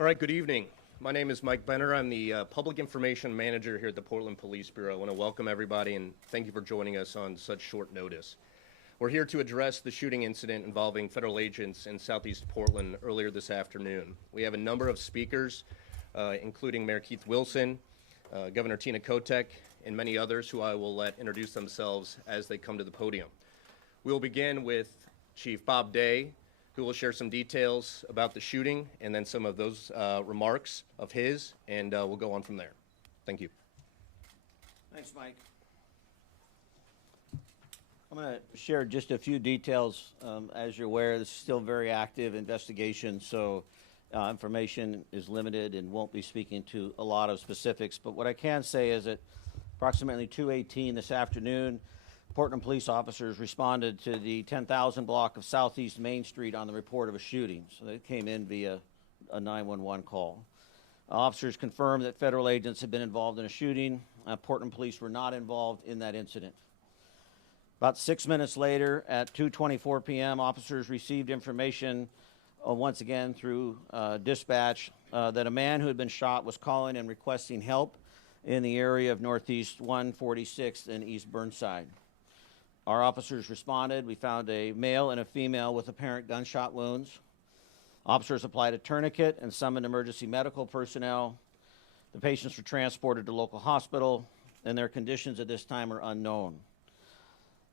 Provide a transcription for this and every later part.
All right, good evening. My name is Mike Benner. I'm the Public Information Manager here at the Portland Police Bureau. I want to welcome everybody and thank you for joining us on such short notice. We're here to address the shooting incident involving federal agents in Southeast Portland earlier this afternoon. We have a number of speakers, including Mayor Keith Wilson, Governor Tina Kotek, and many others who I will let introduce themselves as they come to the podium. We will begin with Chief Bob Day, who will share some details about the shooting and then some of those remarks of his, and we'll go on from there. Thank you. Thanks, Mike. I'm going to share just a few details. As you're aware, this is still a very active investigation, so information is limited and won't be speaking to a lot of specifics. But what I can say is that approximately 2:18 this afternoon, Portland police officers responded to the 10,000 block of Southeast Main Street on the report of a shooting. So they came in via a 911 call. Officers confirmed that federal agents had been involved in a shooting. Portland police were not involved in that incident. About 6 minutes later, at 2:24 p.m., officers received information, once again through dispatch, that a man who had been shot was calling and requesting help in the area of Northeast 146th and East Burnside. Our officers responded. We found a male and a female with apparent gunshot wounds. Officers applied a tourniquet and summoned emergency medical personnel. The patients were transported to local hospital, and their conditions at this time are unknown.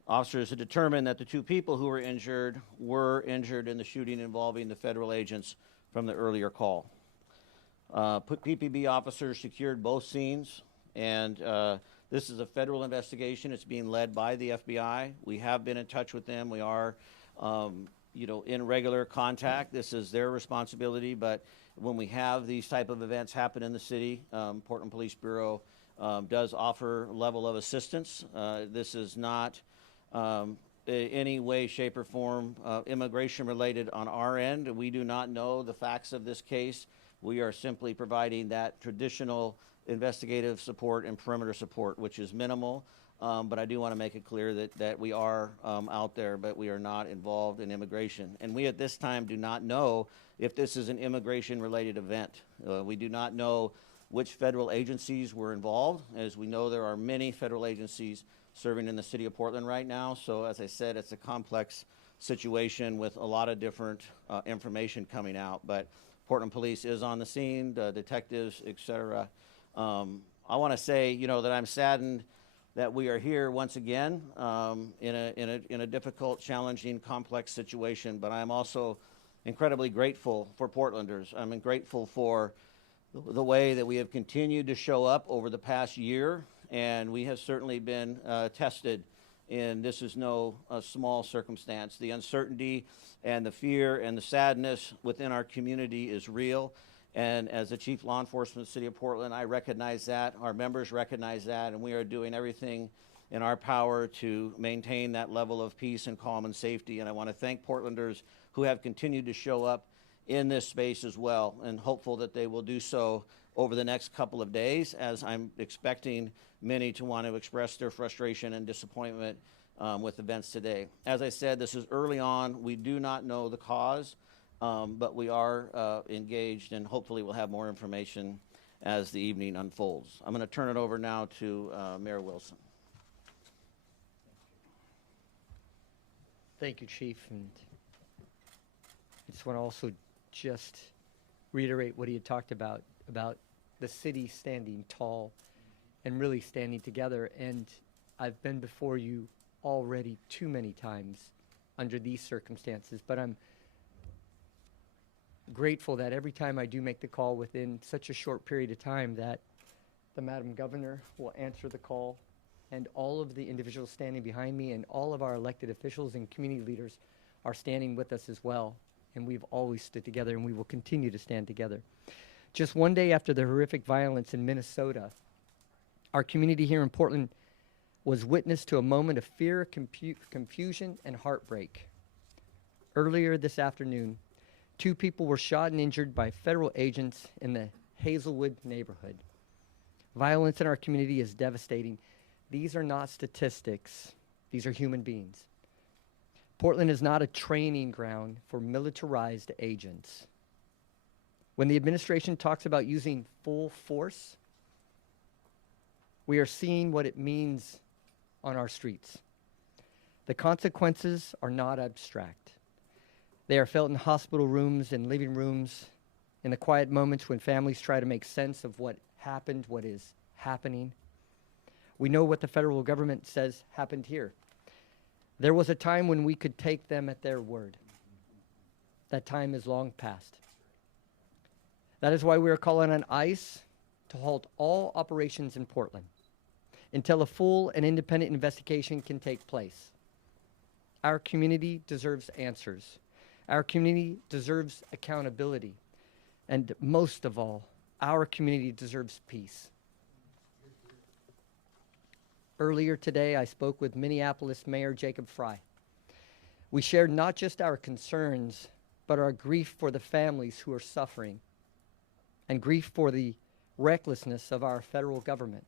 Officers had determined that the two people who were injured in the shooting involving the federal agents from the earlier call. PPB officers secured both scenes, and this is a federal investigation. It's being led by the FBI. We have been in touch with them. We are, in regular contact. This is their responsibility, but when we have these type of events happen in the city, Portland Police Bureau does offer a level of assistance. This is not any way, shape, or form immigration related on our end. We do not know the facts of this case. We are simply providing that traditional investigative support and perimeter support, which is minimal, but I do want to make it clear that we are out there, but we are not involved in immigration. And we at this time do not know if this is an immigration-related event. We do not know which federal agencies were involved. As we know, there are many federal agencies serving in the city of Portland right now, so as I said, it's a complex situation with a lot of different information coming out, but Portland Police is on the scene, the detectives, et cetera. I want to say, that I'm saddened that we are here once again in a difficult, challenging, complex situation. But I'm also incredibly grateful for Portlanders. I'm grateful for the way that we have continued to show up over the past year, and we have certainly been tested. And this is no small circumstance. The uncertainty and the fear and the sadness within our community is real. And as the Chief Law Enforcement of the City of Portland, I recognize that, our members recognize that, and we are doing everything in our power to maintain that level of peace and calm and safety. And I want to thank Portlanders who have continued to show up in this space as well, and hopeful that they will do so over the next couple of days, as I'm expecting many to want to express their frustration and disappointment with events today. As I said, this is early on. We do not know the cause. But we are engaged, and hopefully we'll have more information as the evening unfolds. I'm going to turn it over now to Mayor Wilson. Thank you, Chief. And I just want to also just reiterate what he had talked about the city standing tall and really standing together. And I've been before you already too many times under these circumstances, but I'm grateful that every time I do make the call within such a short period of time that the Madam Governor will answer the call, and all of the individuals standing behind me and all of our elected officials and community leaders are standing with us as well. And we've always stood together, and we will continue to stand together. Just one day after the horrific violence in Minnesota, our community here in Portland was witness to a moment of fear, confusion, and heartbreak. Earlier this afternoon, 2 people were shot and injured by federal agents in the Hazelwood neighborhood. Violence in our community is devastating. These are not statistics. These are human beings. Portland is not a training ground for militarized agents. When the administration talks about using full force, we are seeing what it means on our streets. The consequences are not abstract. They are felt in hospital rooms and living rooms, in the quiet moments when families try to make sense of what happened, what is happening. We know what the federal government says happened here. There was a time when we could take them at their word. That time is long past. That is why we are calling on ICE to halt all operations in Portland until a full and independent investigation can take place. Our community deserves answers. Our community deserves accountability. And most of all, our community deserves peace. Earlier today, I spoke with Minneapolis Mayor Jacob Frey. We shared not just our concerns, but our grief for the families who are suffering and grief for the recklessness of our federal government.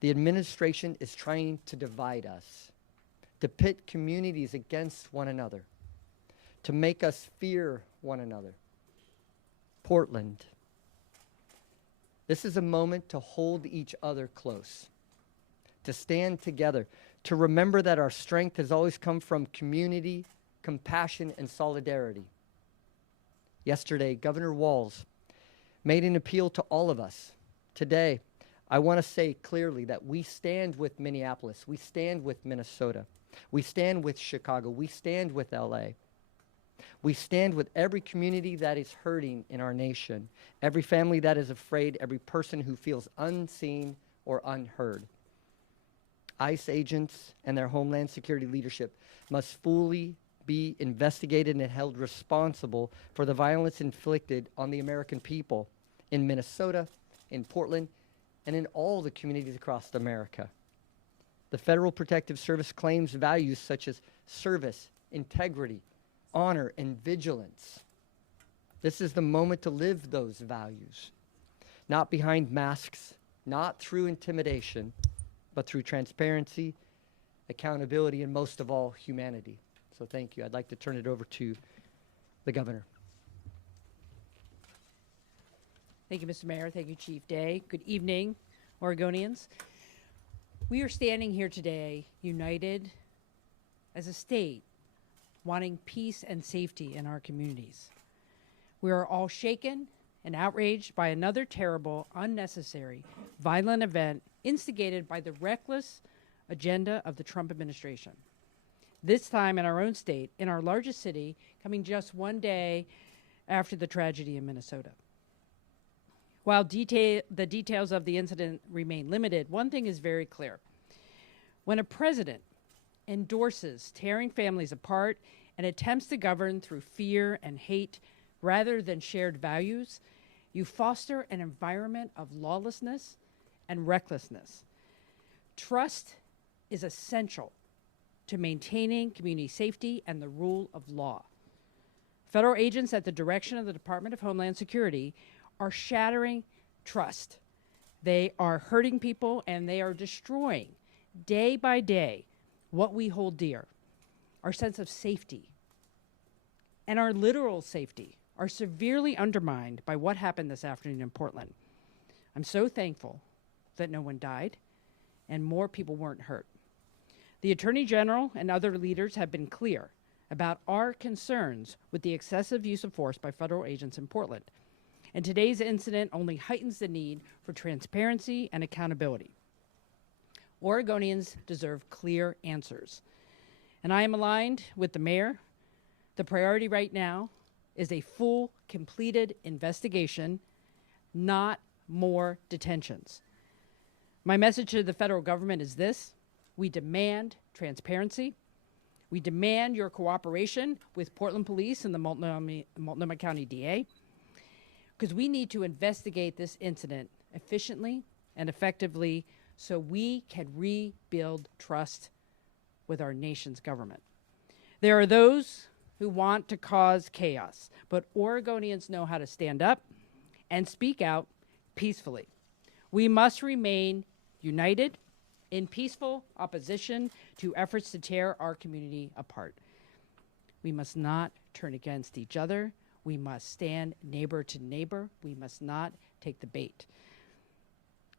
The administration is trying to divide us, to pit communities against one another, to make us fear one another. Portland, this is a moment to hold each other close, to stand together, to remember that our strength has always come from community, compassion, and solidarity. Yesterday, Governor Walz made an appeal to all of us. Today, I want to say clearly that we stand with Minneapolis, we stand with Minnesota, we stand with Chicago, we stand with LA. We stand with every community that is hurting in our nation, every family that is afraid, every person who feels unseen or unheard. ICE agents and their Homeland Security leadership must fully be investigated and held responsible for the violence inflicted on the American people in Minnesota, in Portland, and in all the communities across America. The Federal Protective Service claims values such as service, integrity, honor, and vigilance. This is the moment to live those values, not behind masks, not through intimidation, but through transparency, accountability, and most of all, humanity. So thank you. I'd like to turn it over to the governor. Thank you, Mr. Mayor. Thank you, Chief Day. Good evening, Oregonians. We are standing here today united as a state, wanting peace and safety in our communities. We are all shaken and outraged by another terrible, unnecessary, violent event instigated by the reckless agenda of the Trump administration. This time in our own state, in our largest city, coming just one day after the tragedy in Minnesota. While the details of the incident remain limited, one thing is very clear. When a president endorses tearing families apart and attempts to govern through fear and hate rather than shared values, you foster an environment of lawlessness and recklessness. Trust is essential to maintaining community safety and the rule of law. Federal agents at the direction of the Department of Homeland Security are shattering trust. They are hurting people and they are destroying day by day what we hold dear. Our sense of safety and our literal safety are severely undermined by what happened this afternoon in Portland. I'm so thankful that no one died and more people weren't hurt. The Attorney General and other leaders have been clear about our concerns with the excessive use of force by federal agents in Portland. And today's incident only heightens the need for transparency and accountability. Oregonians deserve clear answers. And I am aligned with the mayor. The priority right now is a full, completed investigation, not more detentions. My message to the federal government is this: we demand transparency. We demand your cooperation with Portland Police and the Multnomah County DA, because we need to investigate this incident efficiently and effectively so we can rebuild trust with our nation's government. There are those who want to cause chaos, but Oregonians know how to stand up and speak out peacefully. We must remain united in peaceful opposition to efforts to tear our community apart. We must not turn against each other. We must stand neighbor to neighbor. We must not take the bait.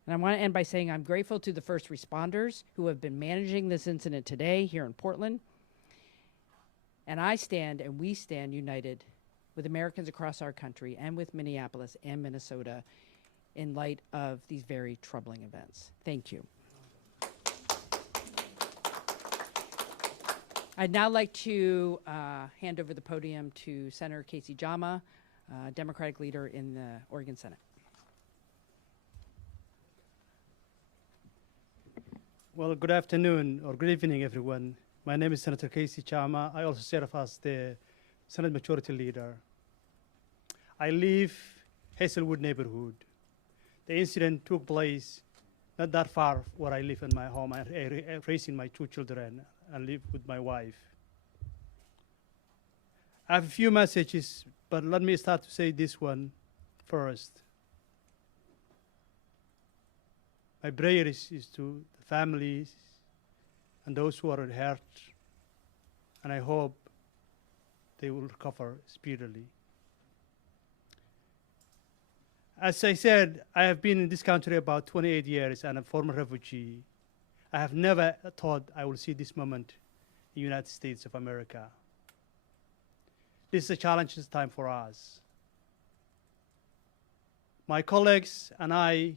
And I want to end by saying I'm grateful to the first responders who have been managing this incident today here in Portland. And we stand united with Americans across our country and with Minneapolis and Minnesota in light of these very troubling events. Thank you. I'd now like to hand over the podium to Senator Casey Jama, Democratic leader in the Oregon Senate. Well, good afternoon or good evening, everyone. My name is Senator Casey Chama. I also serve as the Senate Majority Leader. I live Hazelwood neighborhood. The incident took place not that far where I live in my home. I'm raising my 2 children and live with my wife. I have a few messages, but let me start to say this one first. My prayer is to the families and those who are hurt, and I hope they will recover speedily. As I said, I have been in this country about 28 years and a former refugee. I have never thought I will see this moment in the United States of America. This is a challenging time for us. My colleagues and I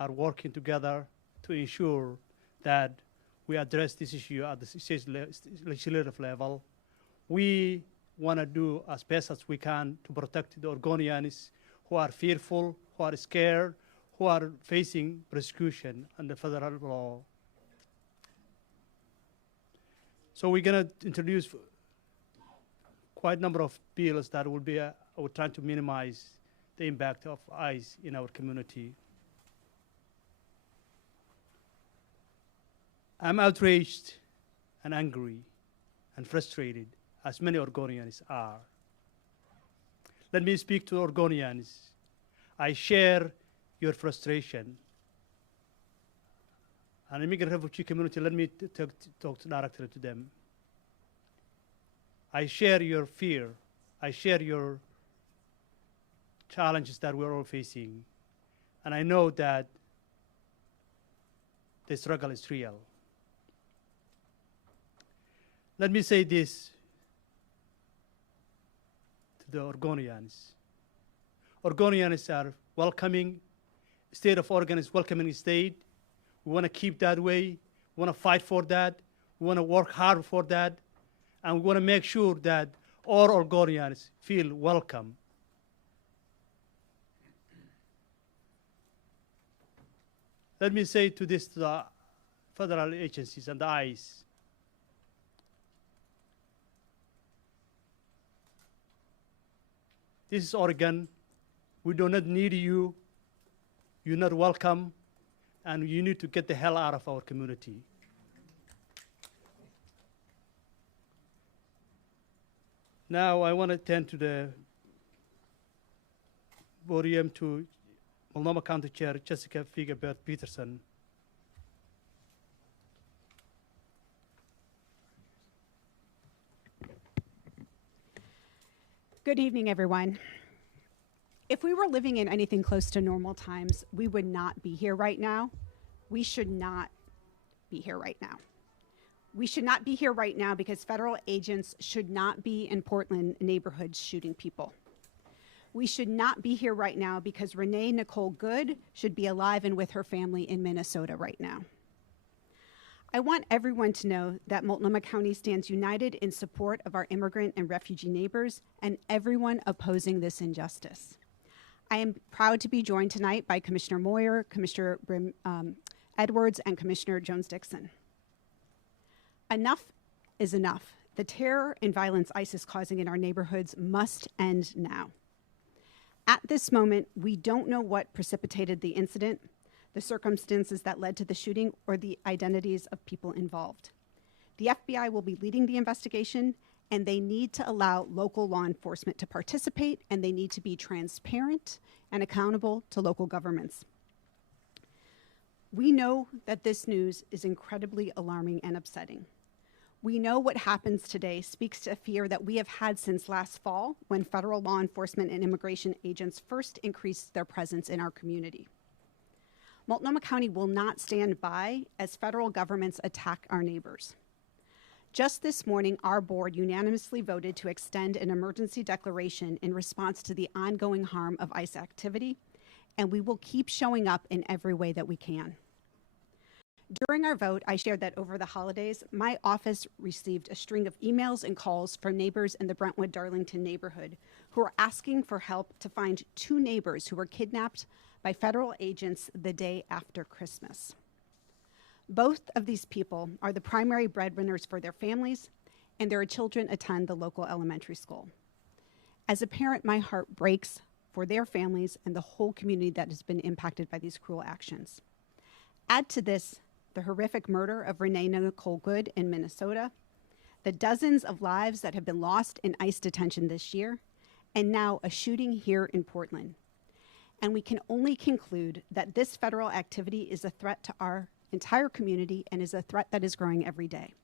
are working together to ensure that we address this issue at the state legislative level. We want to do as best as we can to protect the Oregonians who are fearful, who are scared, who are facing persecution under federal law. So we're going to introduce quite a number of bills that will be trying to minimize the impact of ICE in our community. I'm outraged and angry and frustrated, as many Oregonians are. Let me speak to Oregonians. I share your frustration. An immigrant refugee community, let me talk directly to them. I share your fear. I share your challenges that we're all facing. And I know that the struggle is real. Let me say this to the Oregonians. Oregonians are welcoming. State of Oregon is welcoming state. We want to keep that way. We want to fight for that. We want to work hard for that. And we want to make sure that all Oregonians feel welcome. Let me say to the federal agencies and the ICE. This is Oregon. We do not need you. You're not welcome. And you need to get the hell out of our community. Now I want to turn to the podium to Multnomah County Chair Jessica Figgebert Peterson. Good evening, everyone. If we were living in anything close to normal times, we would not be here right now. We should not be here right now. We should not be here right now because federal agents should not be in Portland neighborhoods shooting people. We should not be here right now because Renee Nicole Good should be alive and with her family in Minnesota right now. I want everyone to know that Multnomah County stands united in support of our immigrant and refugee neighbors and everyone opposing this injustice. I am proud to be joined tonight by Commissioner Moyer, Commissioner Edwards, and Commissioner Jones-Dixon. Enough is enough. The terror and violence ICE is causing in our neighborhoods must end now. At this moment, we don't know what precipitated the incident, the circumstances that led to the shooting, or the identities of people involved. The FBI will be leading the investigation, and they need to allow local law enforcement to participate, and they need to be transparent and accountable to local governments. We know that this news is incredibly alarming and upsetting. We know what happens today speaks to a fear that we have had since last fall when federal law enforcement and immigration agents first increased their presence in our community. Multnomah County will not stand by as federal governments attack our neighbors. Just this morning, our board unanimously voted to extend an emergency declaration in response to the ongoing harm of ICE activity, and we will keep showing up in every way that we can. During our vote, I shared that over the holidays, my office received a string of emails and calls from neighbors in the Brentwood-Darlington neighborhood who are asking for help to find 2 neighbors who were kidnapped by federal agents the day after Christmas. Both of these people are the primary breadwinners for their families, and their children attend the local elementary school. As a parent, my heart breaks for their families and the whole community that has been impacted by these cruel actions. Add to this the horrific murder of Renee Nicole Good in Minnesota, the dozens of lives that have been lost in ICE detention this year, and now a shooting here in Portland. And we can only conclude that this federal activity is a threat to our entire community and is a threat that is growing every day.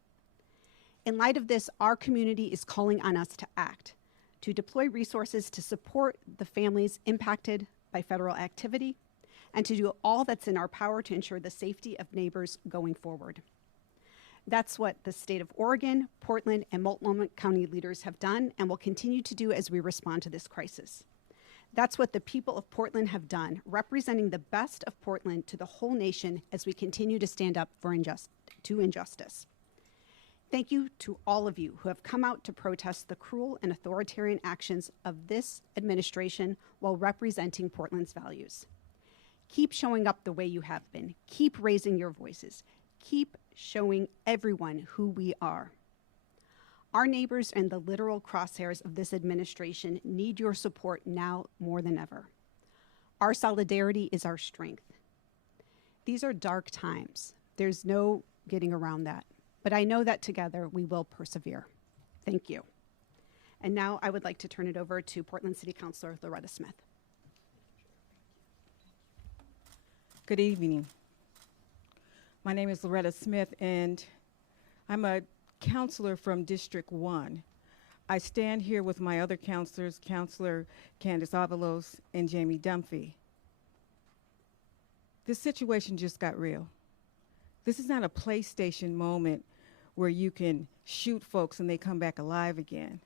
In light of this, our community is calling on us to act, to deploy resources to support the families impacted by federal activity, and to do all that's in our power to ensure the safety of neighbors going forward. That's what the state of Oregon, Portland, and Multnomah County leaders have done and will continue to do as we respond to this crisis. That's what the people of Portland have done, representing the best of Portland to the whole nation as we continue to stand up for injustice. Thank you to all of you who have come out to protest the cruel and authoritarian actions of this administration while representing Portland's values. Keep showing up the way you have been. Keep raising your voices. Keep showing everyone who we are. Our neighbors and the literal crosshairs of this administration need your support now more than ever. Our solidarity is our strength. These are dark times. There's no getting around that. But I know that together we will persevere. Thank you. And now I would like to turn it over to Portland City Councilor Loretta Smith. Good evening. My name is Loretta Smith, and I'm a counselor from District 1. I stand here with my other counselors, Counselor Candace Avalos and Jamie Dunphy. This situation just got real. This is not a PlayStation moment where you can shoot folks and they come back alive again.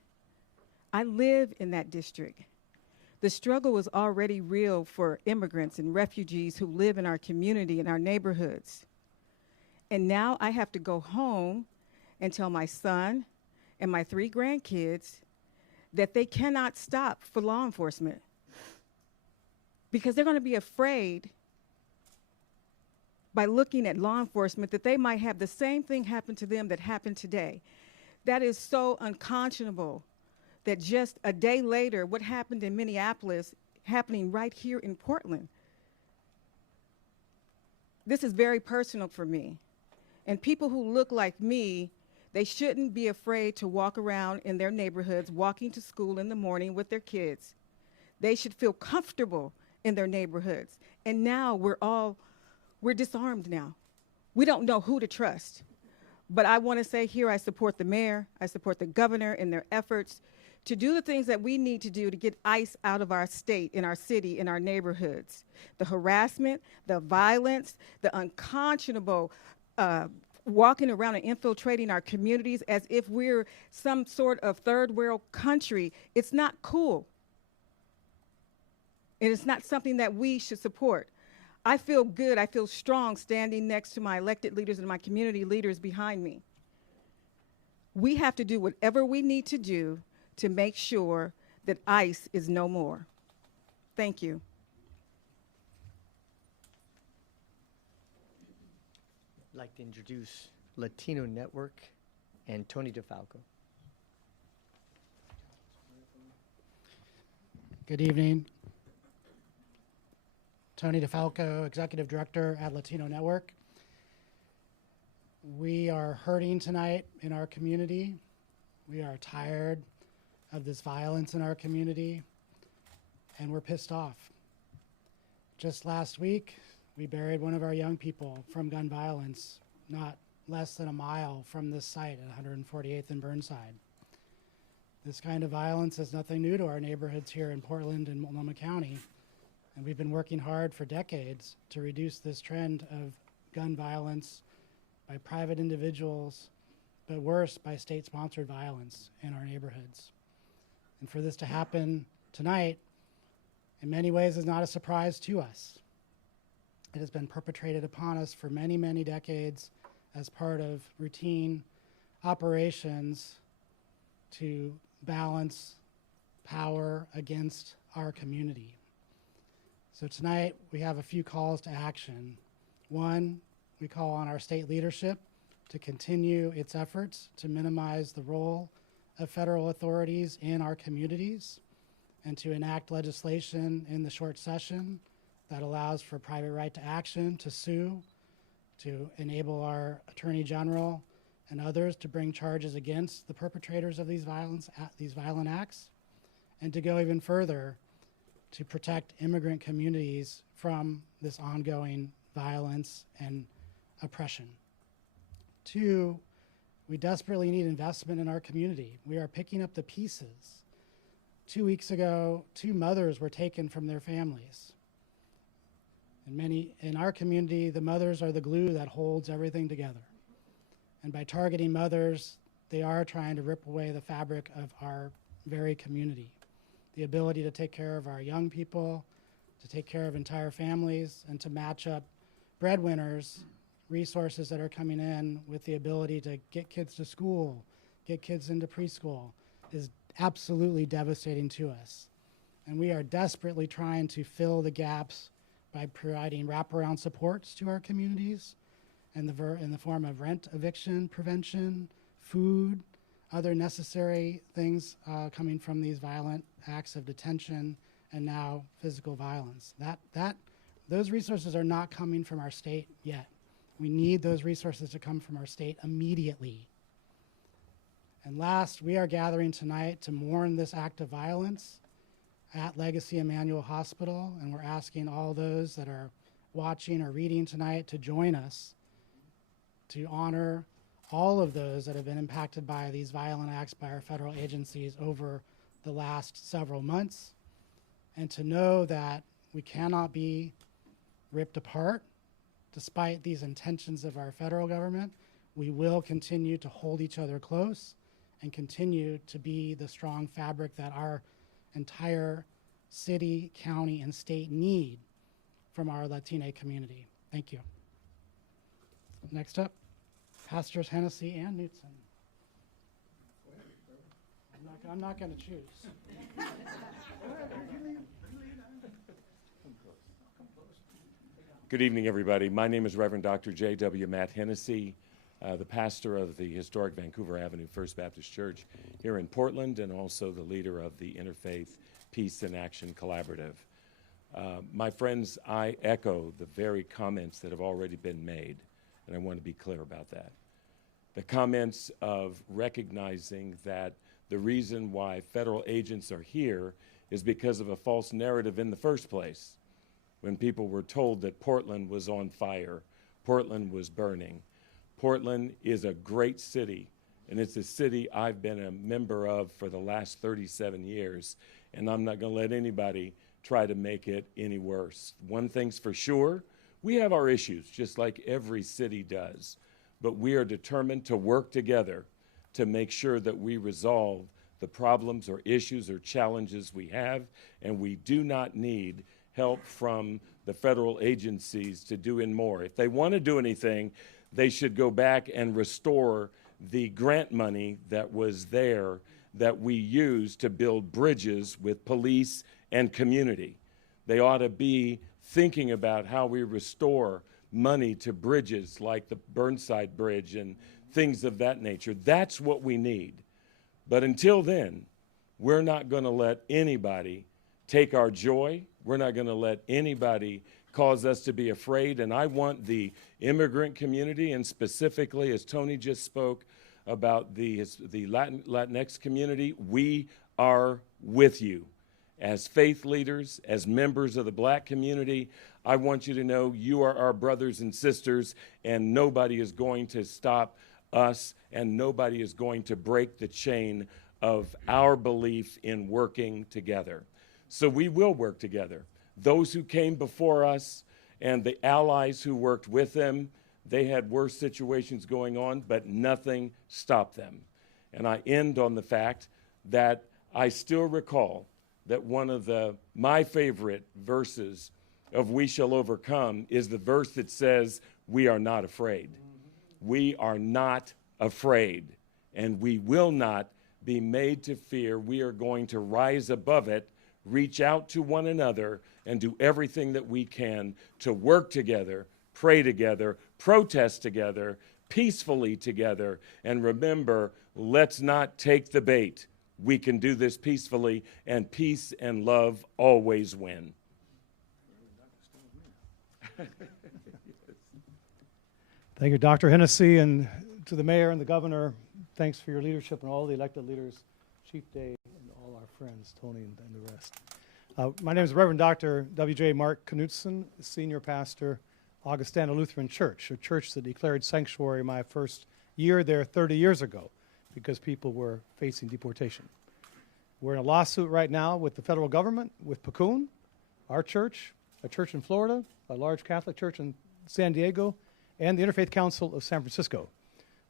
I live in that district. The struggle was already real for immigrants and refugees who live in our community and our neighborhoods. And now I have to go home and tell my son and my 3 grandkids that they cannot stop for law enforcement because they're going to be afraid by looking at law enforcement that they might have the same thing happen to them that happened today. That is so unconscionable that just a day later, what happened in Minneapolis happening right here in Portland. This is very personal for me. And people who look like me, they shouldn't be afraid to walk around in their neighborhoods, walking to school in the morning with their kids. They should feel comfortable in their neighborhoods. And now we're disarmed now. We don't know who to trust. But I want to say here, I support the mayor, I support the governor in their efforts to do the things that we need to do to get ICE out of our state, in our city, in our neighborhoods. The harassment, the violence, the unconscionable walking around and infiltrating our communities as if we're some sort of third world country. It's not cool. And it's not something that we should support. I feel good, I feel strong standing next to my elected leaders and my community leaders behind me. We have to do whatever we need to do to make sure that ICE is no more. Thank you. I'd like to introduce Latino Network and Tony DeFalco. Good evening. Tony DeFalco, Executive Director at Latino Network. We are hurting tonight in our community. We are tired of this violence in our community, and we're pissed off. Just last week, we buried one of our young people from gun violence, not less than a mile from this site at 148th and Burnside. This kind of violence is nothing new to our neighborhoods here in Portland and Multnomah County, and we've been working hard for decades to reduce this trend of gun violence by private individuals, but worse, by state-sponsored violence in our neighborhoods. And for this to happen tonight, in many ways, is not a surprise to us. It has been perpetrated upon us for many, many decades as part of routine operations to balance power against our community. So tonight, we have a few calls to action. One, we call on our state leadership to continue its efforts to minimize the role of federal authorities in our communities and to enact legislation in the short session that allows for private right to action, to sue, to enable our Attorney General and others to bring charges against the perpetrators of these violent acts, and to go even further to protect immigrant communities from this ongoing violence and oppression. Two, we desperately need investment in our community. We are picking up the pieces. 2 weeks ago, 2 mothers were taken from their families. And in our community, the mothers are the glue that holds everything together. And by targeting mothers, they are trying to rip away the fabric of our very community. The ability to take care of our young people, to take care of entire families, and to match up breadwinners, resources that are coming in with the ability to get kids to school, get kids into preschool, is absolutely devastating to us. And we are desperately trying to fill the gaps by providing wraparound supports to our communities in the form of rent eviction prevention, food, other necessary things coming from these violent acts of detention and now physical violence. Those resources are not coming from our state yet. We need those resources to come from our state immediately. And last, we are gathering tonight to mourn this act of violence at Legacy Emmanuel Hospital, and we're asking all those that are watching or reading tonight to join us to honor all of those that have been impacted by these violent acts by our federal agencies over the last several months, and to know that we cannot be ripped apart despite these intentions of our federal government. We will continue to hold each other close and continue to be the strong fabric that our entire city, county, and state need from our Latino community. Thank you. Next up, Pastors Hennessy and Knutson. I'm not going to choose. Good evening, everybody. My name is Reverend Dr. J.W. Matt Hennessy, the pastor of the historic Vancouver Avenue First Baptist Church here in Portland, and also the leader of the Interfaith Peace and Action Collaborative. My friends, I echo the very comments that have already been made, and I want to be clear about that. The comments of recognizing that the reason why federal agents are here is because of a false narrative in the first place, when people were told that Portland was on fire, Portland was burning. Portland is a great city, and it's a city I've been a member of for the last 37 years, and I'm not going to let anybody try to make it any worse. One thing's for sure, we have our issues, just like every city does, but we are determined to work together to make sure that we resolve the problems or issues or challenges we have, and we do not need help from the federal agencies to do in more. If they want to do anything, they should go back and restore the grant money that was there that we used to build bridges with police and community. They ought to be thinking about how we restore money to bridges like the Burnside Bridge and things of that nature. That's what we need. But until then, we're not going to let anybody take our joy. We're not going to let anybody cause us to be afraid. And I want the immigrant community, and specifically, as Tony just spoke about the Latinx community, we are with you. as faith leaders, as members of the black community. I want you to know you are our brothers and sisters, and nobody is going to stop us, and nobody is going to break the chain of our belief in working together. So we will work together. Those who came before us and the allies who worked with them, they had worse situations going on, but nothing stopped them. And I end on the fact that I still recall that one of my favorite verses of We Shall Overcome is the verse that says, we are not afraid. We are not afraid, and we will not be made to fear. We are going to rise above it, reach out to one another, and do everything that we can to work together, pray together, protest together, peacefully together, and remember, let's not take the bait. We can do this peacefully, and peace and love always win. Thank you, Dr. Hennessy, and to the mayor and the governor, thanks for your leadership and all the elected leaders, Chief Day, and all our friends, Tony and the rest. My name is Reverend Dr. W.J. Mark Knutson, Senior Pastor, Augustana Lutheran Church, a church that declared sanctuary my first year there 30 years ago because people were facing deportation. We're in a lawsuit right now with the federal government, with Pacun, our church, a church in Florida, a large Catholic church in San Diego, and the Interfaith Council of San Francisco.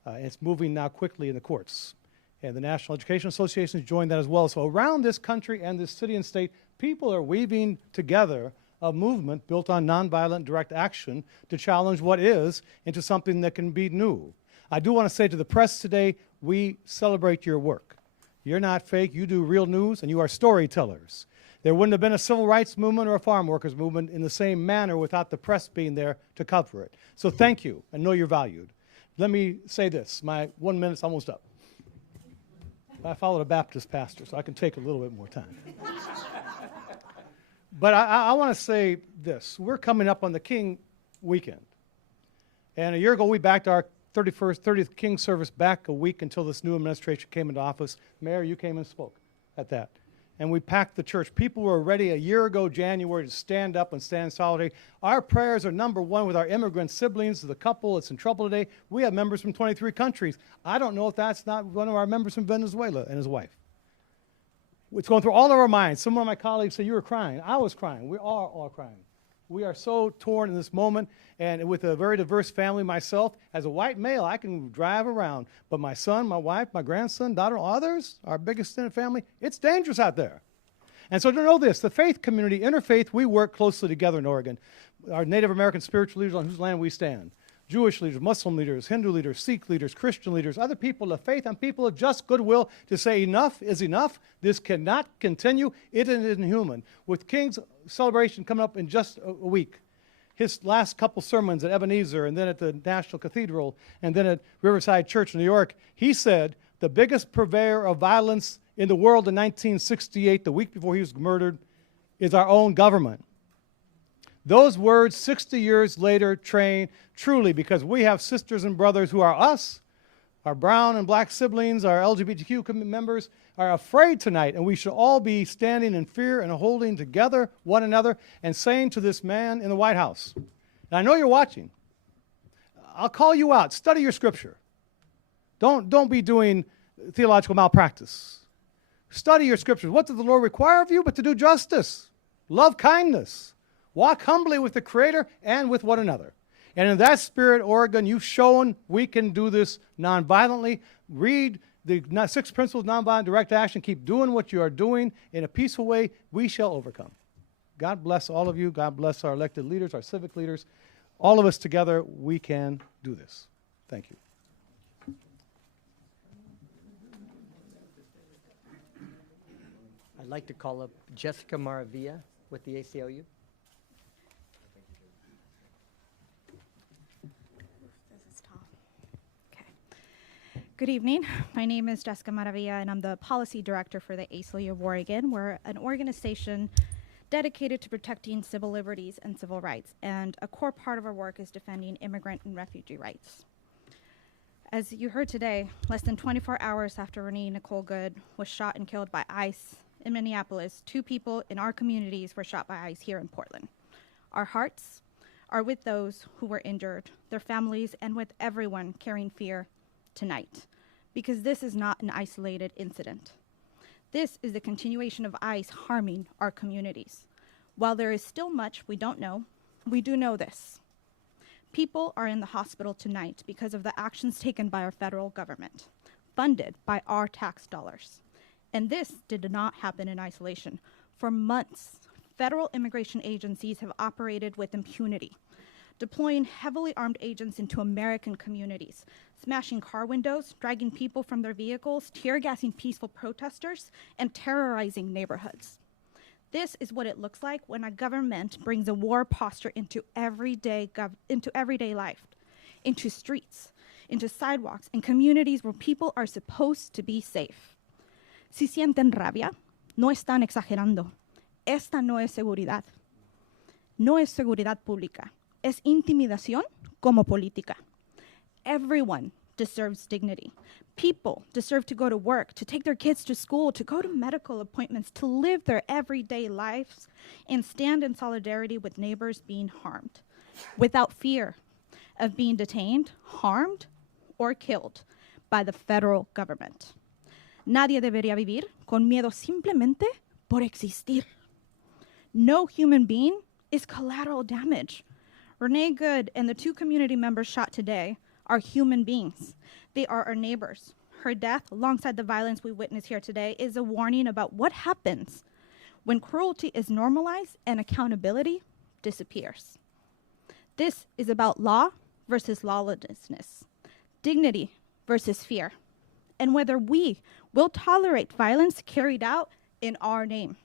It's moving now quickly in the courts. And the National Education Association has joined that as well. So around this country and this city and state, people are weaving together a movement built on nonviolent direct action to challenge what is into something that can be new. I do want to say to the press today, we celebrate your work. You're not fake, you do real news, and you are storytellers. There wouldn't have been a civil rights movement or a farm workers movement in the same manner without the press being there to cover it. So thank you, and know you're valued. Let me say this, my 1 minute's almost up. I followed a Baptist pastor, so I can take a little bit more time. But I want to say this. We're coming up on the King weekend. And a year ago, we backed our 30th King service back a week until this new administration came into office. Mayor, you came and spoke at that. And we packed the church. People were ready a year ago, January, to stand up and stand in solidarity. Our prayers are number one with our immigrant siblings, the couple that's in trouble today. We have members from 23 countries. I don't know if that's not one of our members from Venezuela and his wife. It's going through all of our minds. Some of my colleagues say, you were crying. I was crying. We are all crying. We are so torn in this moment, and with a very diverse family myself, as a white male, I can drive around. But my son, my wife, my grandson, daughter, others, our biggest extended family, it's dangerous out there. And so to know this, the faith community, Interfaith, we work closely together in Oregon. Our Native American spiritual leaders on whose land we stand. Jewish leaders, Muslim leaders, Hindu leaders, Sikh leaders, Christian leaders, other people of faith, and people of just goodwill to say enough is enough. This cannot continue. It is inhuman. With King's celebration coming up in just a week, his last couple sermons at Ebenezer and then at the National Cathedral and then at Riverside Church in New York, he said the biggest purveyor of violence in the world in 1968, the week before he was murdered, is our own government. Those words 60 years later train truly, because we have sisters and brothers who are us, our brown and black siblings, our LGBTQ members are afraid tonight, and we should all be standing in fear and holding together one another and saying to this man in the White House, and I know you're watching, I'll call you out, study your scripture. Don't be doing theological malpractice. Study your scriptures. What does the Lord require of you but to do justice, love kindness, walk humbly with the Creator and with one another. And in that spirit, Oregon, you've shown we can do this nonviolently. Read the 6 principles of nonviolent direct action. Keep doing what you are doing in a peaceful way. We shall overcome. God bless all of you. God bless our elected leaders, our civic leaders. All of us together, we can do this. Thank you. I'd like to call up Jessica Maravilla with the ACLU. Good evening. My name is Jessica Maravilla, and I'm the Policy Director for the ACLU of Oregon. We're an organization dedicated to protecting civil liberties and civil rights, and a core part of our work is defending immigrant and refugee rights. As you heard today, less than 24 hours after Renee Nicole Good was shot and killed by ICE in Minneapolis, 2 people in our communities were shot by ICE here in Portland. Our hearts are with those who were injured, their families, and with everyone carrying fear tonight, because this is not an isolated incident. This is the continuation of ICE harming our communities. While there is still much we don't know, we do know this. People are in the hospital tonight because of the actions taken by our federal government, funded by our tax dollars. And this did not happen in isolation. For months, federal immigration agencies have operated with impunity, deploying heavily armed agents into American communities, smashing car windows, dragging people from their vehicles, tear gassing peaceful protesters, and terrorizing neighborhoods. This is what it looks like when a government brings a war posture into everyday life, into streets, into sidewalks, and communities where people are supposed to be safe. Si sienten rabia, no están exagerando. Esta no es seguridad. No es seguridad pública. Es intimidación como política. Everyone deserves dignity. People deserve to go to work, to take their kids to school, to go to medical appointments, to live their everyday lives and stand in solidarity with neighbors being harmed, without fear of being detained, harmed, or killed by the federal government. Nadie debería vivir con miedo simplemente por existir. No human being is collateral damage. Renee Good and the 2 community members shot today are human beings. They are our neighbors. Her death, alongside the violence we witness here today, is a warning about what happens when cruelty is normalized and accountability disappears. This is about law versus lawlessness, dignity versus fear, and whether we will tolerate violence carried out in our name.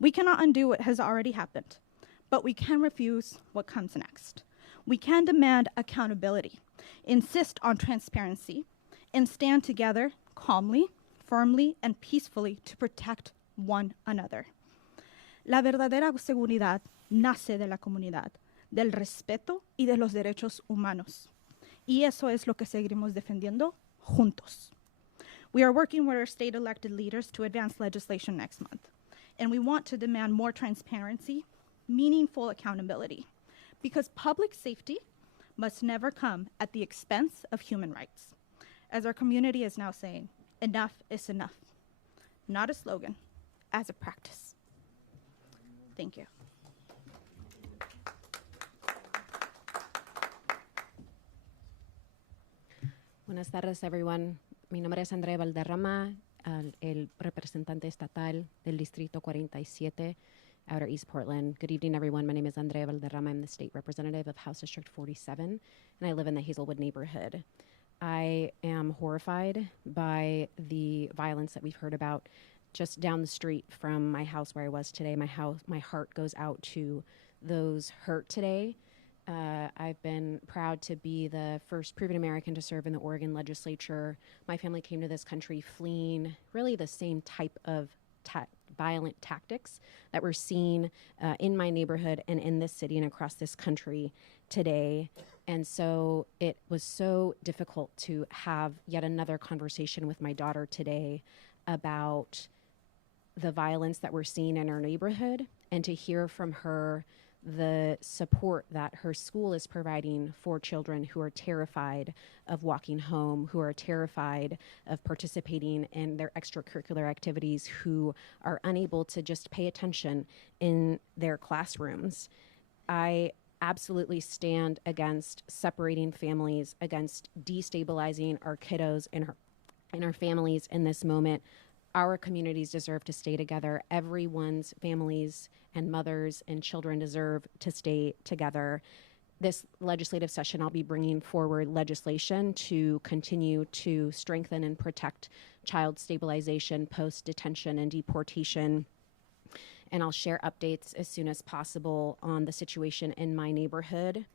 We cannot undo what has already happened, but we can refuse what comes next. We can demand accountability, insist on transparency, and stand together calmly, firmly, and peacefully to protect one another. La verdadera seguridad nace de la comunidad, del respeto y de los derechos humanos. Y eso es lo que seguiremos defendiendo juntos. We are working with our state elected leaders to advance legislation next month, and we want to demand more transparency, meaningful accountability, because public safety must never come at the expense of human rights. As our community is now saying, enough is enough. Not a slogan, as a practice. Thank you. Buenas tardes, everyone. Mi nombre es Andrea Valderrama, el representante estatal del Distrito 47, Outer East Portland. Good evening, everyone. My name is Andrea Valderrama. I'm the state representative of House District 47, and I live in the Hazelwood neighborhood. I am horrified by the violence that we've heard about just down the street from my house where I was today. My heart goes out to those hurt today. I've been proud to be the first proven American to serve in the Oregon legislature. My family came to this country fleeing really the same type of violent tactics that we're seeing in my neighborhood and in this city and across this country today. And so it was so difficult to have yet another conversation with my daughter today about the violence that we're seeing in our neighborhood, and to hear from her the support that her school is providing for children who are terrified of walking home, who are terrified of participating in their extracurricular activities, who are unable to just pay attention in their classrooms. I absolutely stand against separating families, against destabilizing our kiddos and our families in this moment. Our communities deserve to stay together. Everyone's families and mothers and children deserve to stay together. This legislative session, I'll be bringing forward legislation to continue to strengthen and protect child stabilization, post-detention, and deportation. And I'll share updates as soon as possible on the situation in my neighborhood.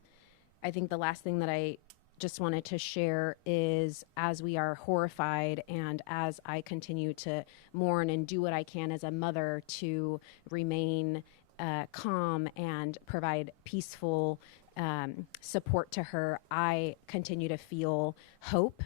I think the last thing that I just wanted to share is, as we are horrified and as I continue to mourn and do what I can as a mother to remain calm and provide peaceful support to her, I continue to feel hope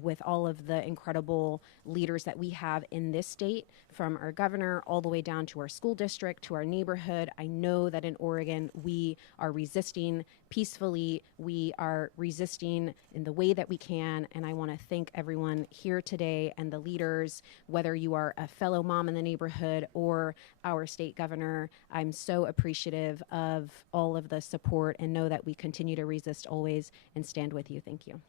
with all of the incredible leaders that we have in this state, from our governor all the way down to our school district, to our neighborhood. I know that in Oregon, we are resisting peacefully. We are resisting in the way that we can. And I want to thank everyone here today and the leaders, whether you are a fellow mom in the neighborhood or our state governor. I'm so appreciative of all of the support, and know that we continue to resist always and stand with you. Thank you.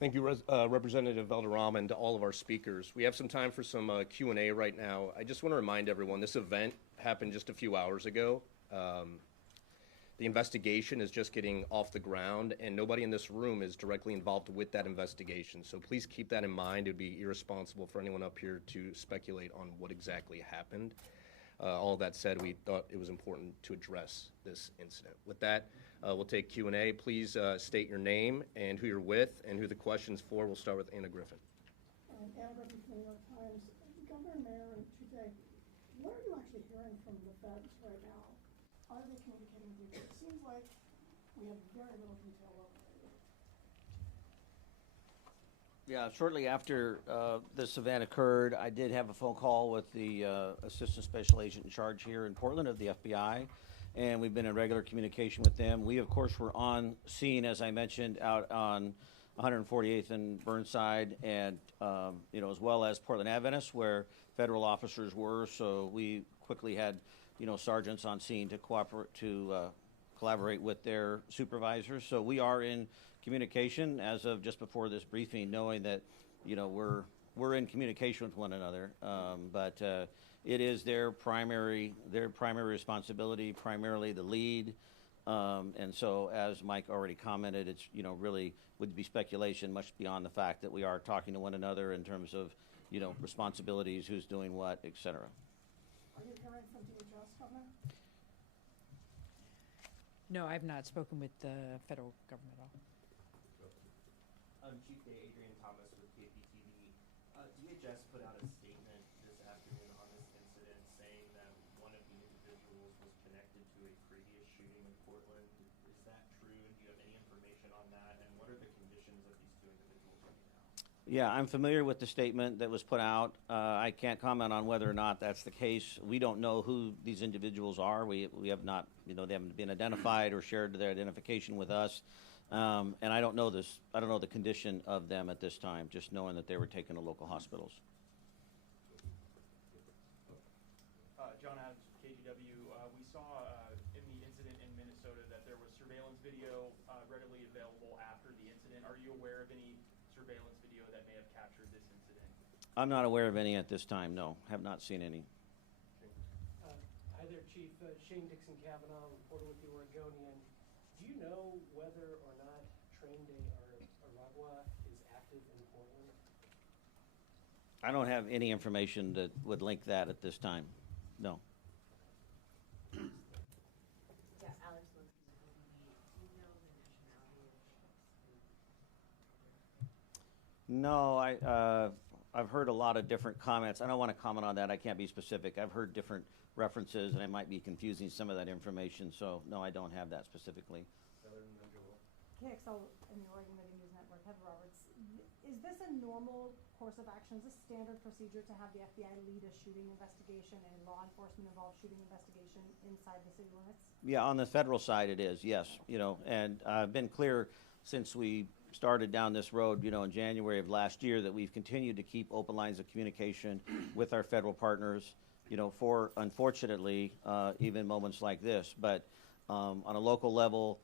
Thank you, Representative Valderrama, and to all of our speakers. We have some time for some Q&A right now. I just want to remind everyone, this event happened just a few hours ago. The investigation is just getting off the ground, and nobody in this room is directly involved with that investigation. So please keep that in mind. It would be irresponsible for anyone up here to speculate on what exactly happened. All that said, we thought it was important to address this incident. With that, we'll take Q&A. Please state your name and who you're with and who the question's for. We'll start with Anna Griffin. Anna Griffin from the New York Times. Governor, Mayor, and Chief, what are you actually hearing from the feds right now? Are they communicating with you? It seems like we have very little detail over it. Yeah, shortly after this event occurred, I did have a phone call with the Assistant Special Agent in charge here in Portland of the FBI, and we've been in regular communication with them. We, of course, were on scene, as I mentioned, out on 148th and Burnside, and as well as Portland Adventist, where federal officers were. So we quickly had, sergeants on scene to collaborate with their supervisors. So we are in communication as of just before this briefing, knowing that we're in communication with one another. But it is their primary responsibility, primarily the lead. And so, as Mike already commented, it's really would be speculation much beyond the fact that we are talking to one another in terms of responsibilities, who's doing what, et cetera. Are you hearing from DHS, Governor? No, I've not spoken with the federal government at all. Chief Day, Adrian Thomas with KPTV. DHS put out a statement this afternoon on this incident saying that one of the individuals was connected to a previous shooting in Portland. Is that true? Do you have any information on that? And what are the conditions of these two individuals right now? Yeah, I'm familiar with the statement that was put out. I can't comment on whether or not that's the case. We don't know who these individuals are. We have not, they haven't been identified or shared their identification with us. And I don't know the condition of them at this time, just knowing that they were taken to local hospitals. John Adams with KGW. We saw in the incident in Minnesota that there was surveillance video readily available after the incident. Are you aware of any surveillance video that may have captured this incident? I'm not aware of any at this time, no. Have not seen any. Hi there, Chief. Shane Dixon Kavanaugh, reporter with the Oregonian. Do you know whether or not Train Day or Aragua is active in Portland? I don't have any information that would link that at this time. No. Yeah, Alex, do you know the nationality of No, I've heard a lot of different comments. I don't want to comment on that. I can't be specific. I've heard different references, and I might be confusing some of that information. So, no, I don't have that specifically. KXL and the Oregon News Network, Heather Roberts. Is this a normal course of action? Is this standard procedure to have the FBI lead a shooting investigation and law enforcement involved shooting investigation inside the city limits? Yeah, on the federal side it is, yes. And I've been clear since we started down this road, in January of last year, that we've continued to keep open lines of communication with our federal partners, for, unfortunately, even moments like this. But on a local level,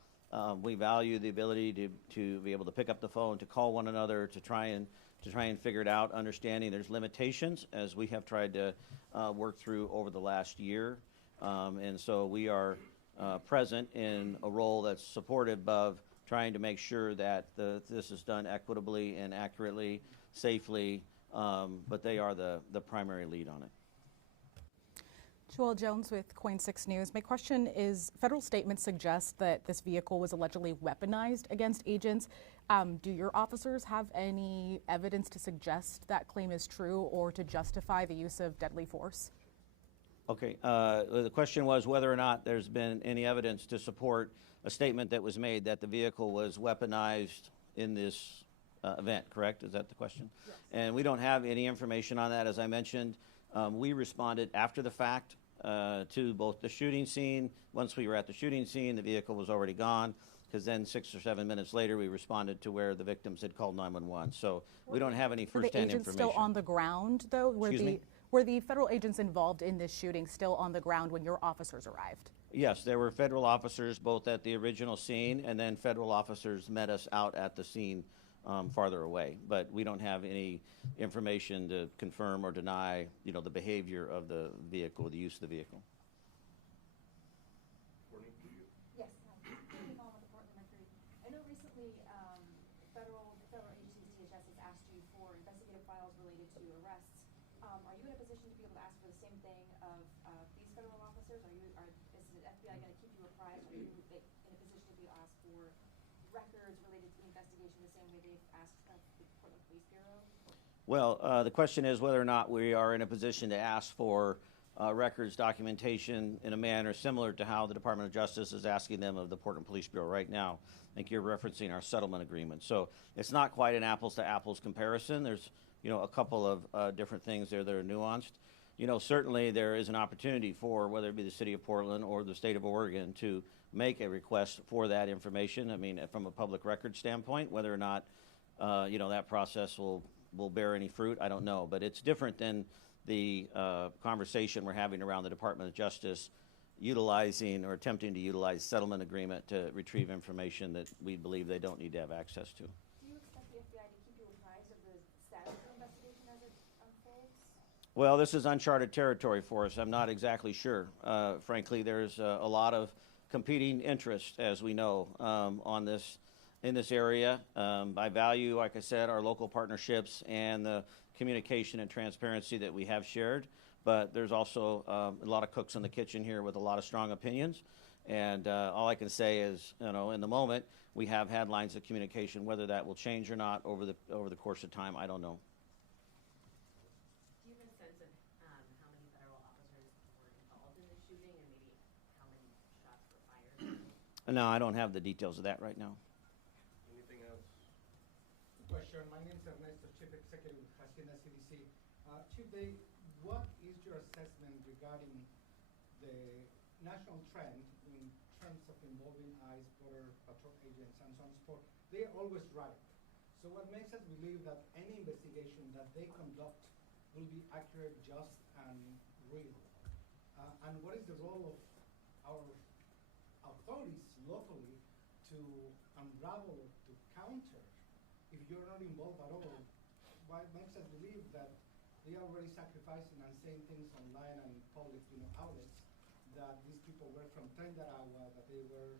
we value the ability to be able to pick up the phone, to call one another, to try and figure it out, understanding there's limitations, as we have tried to work through over the last year. And so we are present in a role that's supportive of trying to make sure that this is done equitably and accurately, safely, but they are the primary lead on it. Joelle Jones with Coin 6 News. My question is, federal statements suggest that this vehicle was allegedly weaponized against agents. Do your officers have any evidence to suggest that claim is true or to justify the use of deadly force? Okay, the question was whether or not there's been any evidence to support a statement that was made that the vehicle was weaponized in this event, correct? Is that the question? Yes. And we don't have any information on that. As I mentioned, we responded after the fact to both the shooting scene. Once we were at the shooting scene, the vehicle was already gone, because then 6 or 7 minutes later, we responded to where the victims had called 911. So we don't have any firsthand information. Were the agents still on the ground, though? Were the federal agents involved in this shooting still on the ground when your officers arrived? Yes, there were federal officers both at the original scene, and then federal officers met us out at the scene farther away. But we don't have any information to confirm or deny, the behavior of the vehicle, the use of the vehicle. Yes, Courtney Vaughn with the Portland Mercury. I know recently the federal agency DHS has asked you for investigative files related to arrests. Are you in a position to be able to ask for the same thing of these federal officers? Is the FBI going to keep you apprised? Are you in a position to be asked for records related to the investigation the same way they've asked the Portland Police Bureau? Well, the question is whether or not we are in a position to ask for records, documentation in a manner similar to how the Department of Justice is asking them of the Portland Police Bureau right now. I think you're referencing our settlement agreement. So it's not quite an apples to apples comparison. There's a couple of different things there that are nuanced. Certainly there is an opportunity for whether it be the city of Portland or the state of Oregon to make a request for that information. I mean, from a public record standpoint, whether or not, that process will bear any fruit, I don't know. But it's different than the conversation we're having around the Department of Justice utilizing or attempting to utilize settlement agreement to retrieve information that we believe they don't need to have access to. Do you expect the FBI to keep you apprised of the status of the investigation as it unfolds? Well, this is uncharted territory for us. I'm not exactly sure. Frankly, there's a lot of competing interests, as we know, in this area. I value, like I said, our local partnerships and the communication and transparency that we have shared. But there's also a lot of cooks in the kitchen here with a lot of strong opinions. And all I can say is, in the moment, we have had lines of communication. Whether that will change or not over the course of time, I don't know. Do you have a sense of how many federal officers were involved in the shooting and maybe how many shots were fired? No, I don't have the details of that right now. Anything else? Question. My name is Ernesto, Chief Executive of Hacienda CDC. Chief Day, what is your assessment regarding the national trend in terms of involving ICE, Border Patrol agents, and so on and so forth? They are always right. So what makes us believe that any investigation that they conduct will be accurate, just, and real? And what is the role of our authorities locally to unravel, to counter? If you're not involved at all, what makes us believe that they are already sacrificing and saying things online and public outlets that these people were from Tren de Aragua, that they were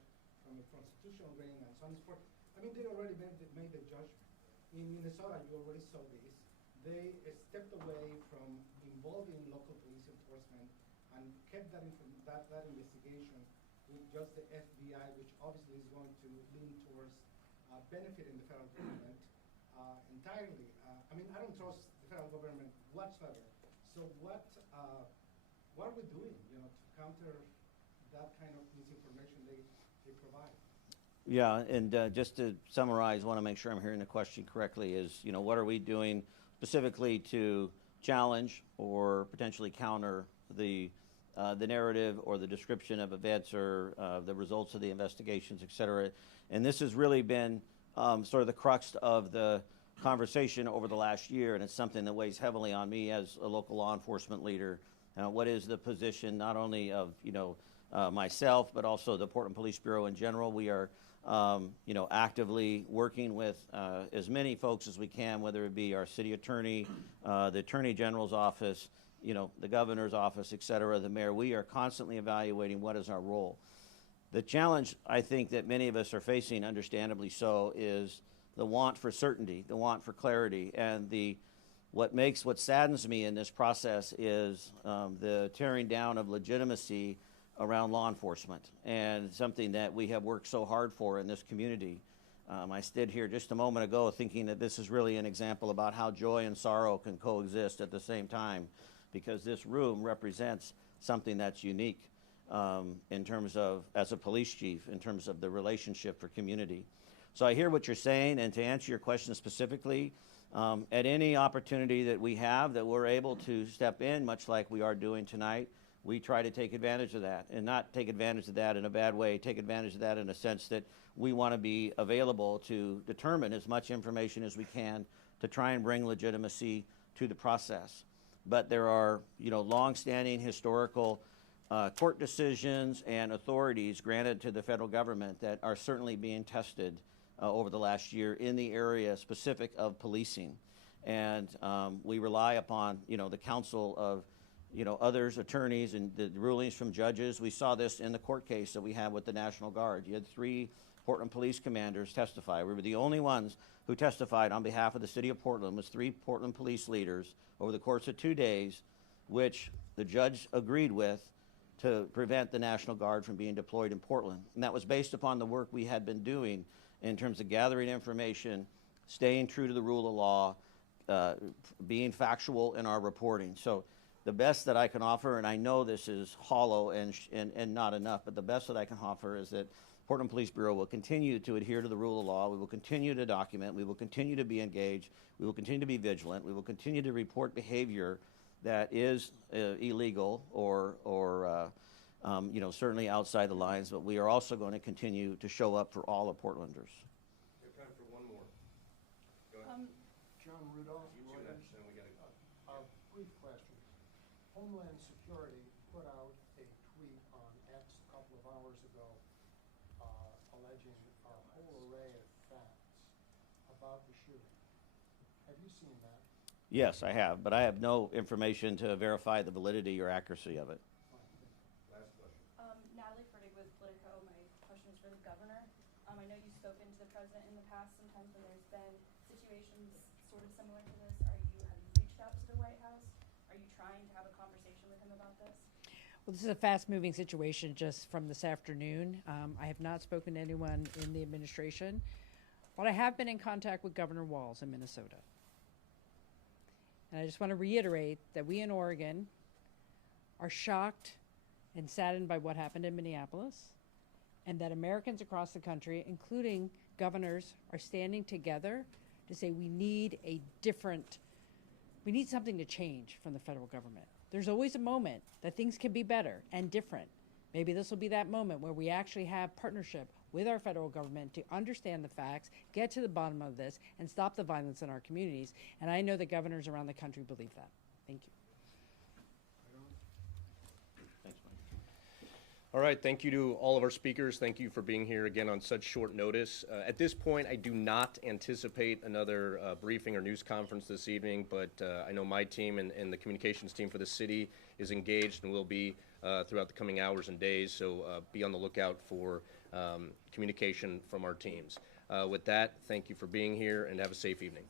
from a prostitution ring, and so on and so forth. I mean, they already made the judgment. In Minnesota, you already saw this. They stepped away from involving local police enforcement and kept that investigation with just the FBI, which obviously is going to lean towards benefiting the federal government entirely. I mean, I don't trust the federal government whatsoever. So what are we doing, to counter that kind of misinformation they provide? Yeah, and just to summarize, I want to make sure I'm hearing the question correctly, is, what are we doing specifically to challenge or potentially counter the narrative or the description of events or the results of the investigations, et cetera. And this has really been sort of the crux of the conversation over the last year, and it's something that weighs heavily on me as a local law enforcement leader. What is the position not only of myself, but also the Portland Police Bureau in general? We are actively working with as many folks as we can, whether it be our city attorney, the Attorney General's office, the governor's office, et cetera, the mayor. We are constantly evaluating what is our role. The challenge, I think, that many of us are facing, understandably so, is the want for certainty, the want for clarity, and what saddens me in this process is the tearing down of legitimacy around law enforcement, and something that we have worked so hard for in this community. I stood here just a moment ago thinking that this is really an example about how joy and sorrow can coexist at the same time. because this room represents something that's unique in terms of, as a police chief, in terms of the relationship for community. So I hear what you're saying, and to answer your question specifically, at any opportunity that we have that we're able to step in, much like we are doing tonight, we try to take advantage of that, and not take advantage of that in a bad way, take advantage of that in a sense that we want to be available to determine as much information as we can to try and bring legitimacy to the process. But there are, long-standing historical court decisions and authorities granted to the federal government that are certainly being tested over the last year in the area specific of policing. And we rely upon, the counsel of, others, attorneys, and the rulings from judges. We saw this in the court case that we had with the National Guard. You had 3 Portland police commanders testify. We were the only ones who testified on behalf of the city of Portland, was 3 Portland police leaders over the course of 2 days, which the judge agreed with to prevent the National Guard from being deployed in Portland. And that was based upon the work we had been doing in terms of gathering information, staying true to the rule of law, being factual in our reporting. So the best that I can offer, and I know this is hollow and not enough, but the best that I can offer is that Portland Police Bureau will continue to adhere to the rule of law. We will continue to document. We will continue to be engaged. We will continue to be vigilant. We will continue to report behavior that is illegal or certainly outside the lines, but we are also going to continue to show up for all of Portlanders. We have time for one more. Go ahead. John Rudolph. You next, then we got to go. A brief question. Homeland Security put out a tweet on X a couple of hours ago alleging a whole array of facts about the shooting. Have you seen that? Yes, I have, but I have no information to verify the validity or accuracy of it. Last question. Natalie Ferdig with Politico. My question is for the governor. I know you've spoken to the president in the past sometimes when there's been situations sort of similar to this. Have you reached out to the White House? Are you trying to have a conversation with him about this? Well, this is a fast-moving situation just from this afternoon. I have not spoken to anyone in the administration, but I have been in contact with Governor Walz in Minnesota. And I just want to reiterate that we in Oregon are shocked and saddened by what happened in Minneapolis, and that Americans across the country, including governors, are standing together to say we need something to change from the federal government. There's always a moment that things can be better and different. Maybe this will be that moment where we actually have partnership with our federal government to understand the facts, get to the bottom of this, and stop the violence in our communities. And I know that governors around the country believe that. Thank you. Thanks, Mike. All right, thank you to all of our speakers. Thank you for being here again on such short notice. At this point, I do not anticipate another briefing or news conference this evening, but I know my team and the communications team for the city is engaged and will be throughout the coming hours and days, so be on the lookout for communication from our teams. With that, thank you for being here and have a safe evening.